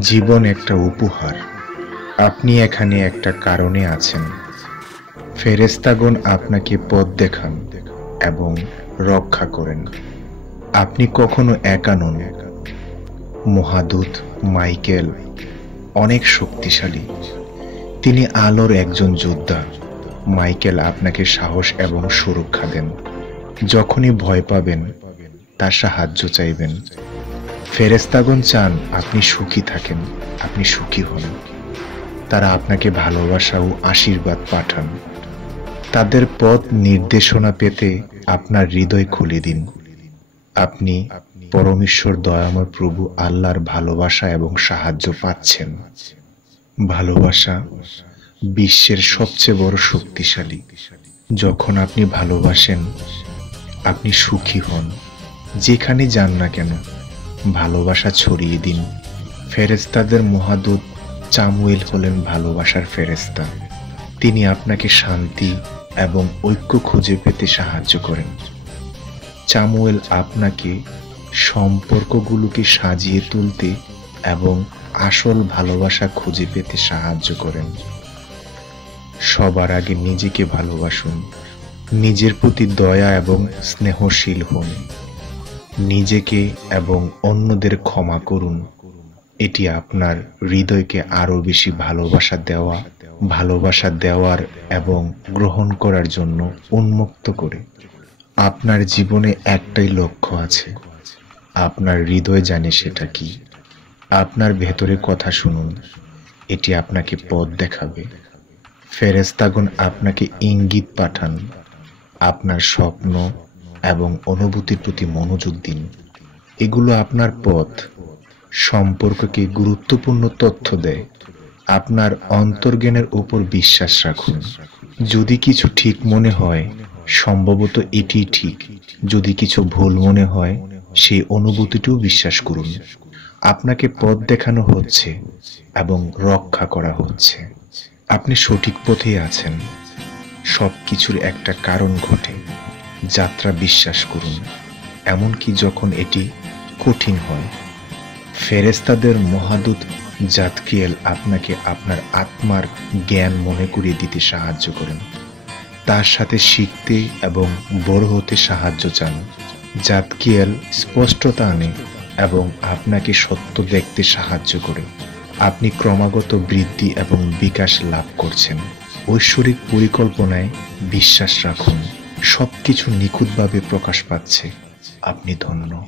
জীবন একটা উপহার। আপনি এখানে একটা কারণে আছেন। ফেরেশতাগণ আপনাকে পথ দেখান এবং রক্ষা করেন। আপনি কখনো একা নন। মহাদূত মাইকেল অনেক শক্তিশালী। তিনি আলোর একজন যোদ্ধা। মাইকেল আপনাকে সাহস এবং সুরক্ষা দেন। যখনই ভয় পাবেন, তার সাহায্য চাইবেন। ফেরেশতাগণ চান আপনি সুখী থাকেন, আপনি সুখী হন। তারা আপনাকে ভালোবাসা ও আশীর্বাদ পাঠান। তাদের পথ নির্দেশনা পেতে আপনার হৃদয় খুলে দিন। আপনি পরমেশ্বর দয়াময় প্রভু আল্লাহর ভালোবাসা এবং সাহায্য পাচ্ছেন। ভালোবাসা বিশ্বের সবচেয়ে বড় শক্তিশালী। যখন আপনি ভালোবাসেন, আপনি সুখী হন। যেখানে যান না কেন, ভালোবাসা ছড়িয়ে দিন। ফেরেশতাদের মহাদূত চামুয়েল হলেন ভালোবাসার ফেরেশতা। তিনি আপনাকে শান্তি এবং ঐক্য খুঁজে পেতে সাহায্য করেন। চামুয়েল আপনাকে সম্পর্কগুলোকে সাজিয়ে তুলতে এবং আসল ভালোবাসা খুঁজে পেতে সাহায্য করেন। সবার আগে নিজেকে ভালোবাসুন। নিজের প্রতি দয়া এবং স্নেহশীল হন। নিজেকে এবং অন্যদের ক্ষমা করুন। এটি আপনার হৃদয়কে আরো বেশি ভালোবাসা দেওয়ার এবং গ্রহণ করার জন্য উন্মুক্ত করে। আপনার জীবনে একটাই লক্ষ্য আছে। আপনার হৃদয় জানে সেটা কি। আপনার ভেতরে কথা শুনুন। এটি আপনাকে পথ দেখাবে। ফেরেশতাগণ আপনাকে ইঙ্গিত পাঠান। আপনার স্বপ্ন এবং অনুভূতির প্রতি মনোযোগ দিন। এগুলো আপনার পথ। সম্পর্ককে গুরুত্বপূর্ণ তথ্য দেয়। আপনার অন্তর্জ্ঞানের উপর বিশ্বাস রাখুন। যদি কিছু ঠিক মনে হয়, সম্ভবত এটি ঠিক। যদি কিছু ভুল মনে হয়, সেই অনুভূতিটিও বিশ্বাস করুন। আপনাকে পথ দেখানো হচ্ছে এবং রক্ষা করা হচ্ছে। আপনি সঠিক পথে আছেন। সবকিছুর একটা কারণ ঘটে। যাত্রা বিশ্বাস করুন, এমনকি যখন এটি কঠিন হয়। ফেরেশতাদের মহাদূত জাতকিয়েল আপনাকে আপনার আত্মার জ্ঞান মনে করিয়ে দিতে সাহায্য করেন। তার সাথে শিখতে এবং বড় হতে সাহায্য চান। জাতকিয়েল স্পষ্টতা আনে এবং আপনাকে সত্য দেখতে সাহায্য করে। আপনি ক্রমাগত বৃদ্ধি এবং বিকাশ লাভ করছেন। ঐশ্বরিক পরিকল্পনায় বিশ্বাস রাখুন। সবকিছু নিখুঁতভাবে প্রকাশ পাচ্ছে। আপনি ধন্য।